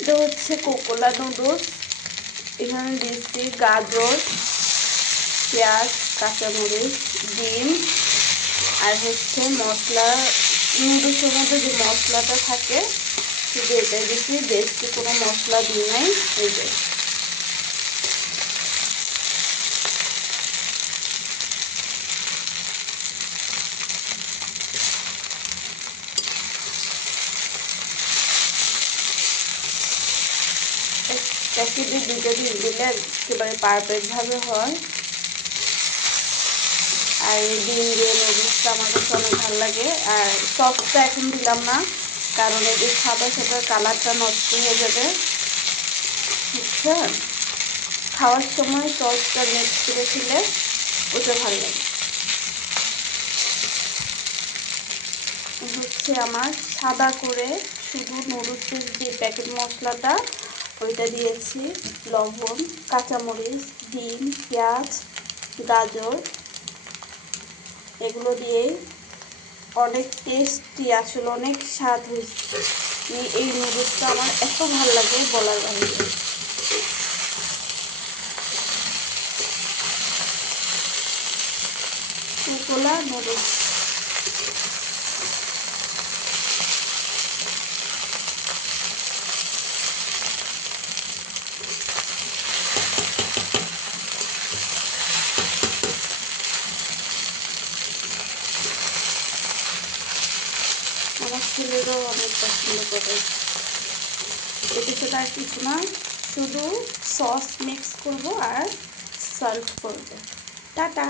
এটা হচ্ছে কোকোলা নুডলস। এখানে দিচ্ছি গাজর, পেঁয়াজ, কাঁচামরিচ, ডিম আর হচ্ছে মশলা। নুডলসের মধ্যে যে মশলাটা থাকে শুধু এটাই দিচ্ছি, বেশি কোনো মশলা দিই নাই। এই যে প্যাকেটে দুটো ডিম দিলে একেবারে পারফেক্টভাবে হয়। আর এই ডিম দিয়ে নুডলসটা আমার কাছে অনেক ভালো লাগে। আর সসটা এখন দিলাম না, কারণ এই যে সাদা সাদা কালারটা নষ্ট হয়ে যাবে, বুঝছেন? খাওয়ার সময় সসটা মিক্স করে খেলে ওটা ভালো লাগে। হচ্ছে আমার সাদা করে শুধু নুডলসের যে প্যাকেট মশলাটা ওইটা দিয়েছি, লবণ, কাঁচামরিচ, ডিম, পেঁয়াজ, গাজর, এগুলো দিয়েই অনেক টেস্টি, আসলে অনেক স্বাদ হয়েছে। এই নুডলসটা আমার এত ভালো লাগে বলার বাইরে। কোকোলা নুডলস। আমার ছেলেরও অনেক পছন্দ করে। এতে সেটা আর কিছু না, শুধু সস মিক্স করব আর সার্ভ করব। টাটা।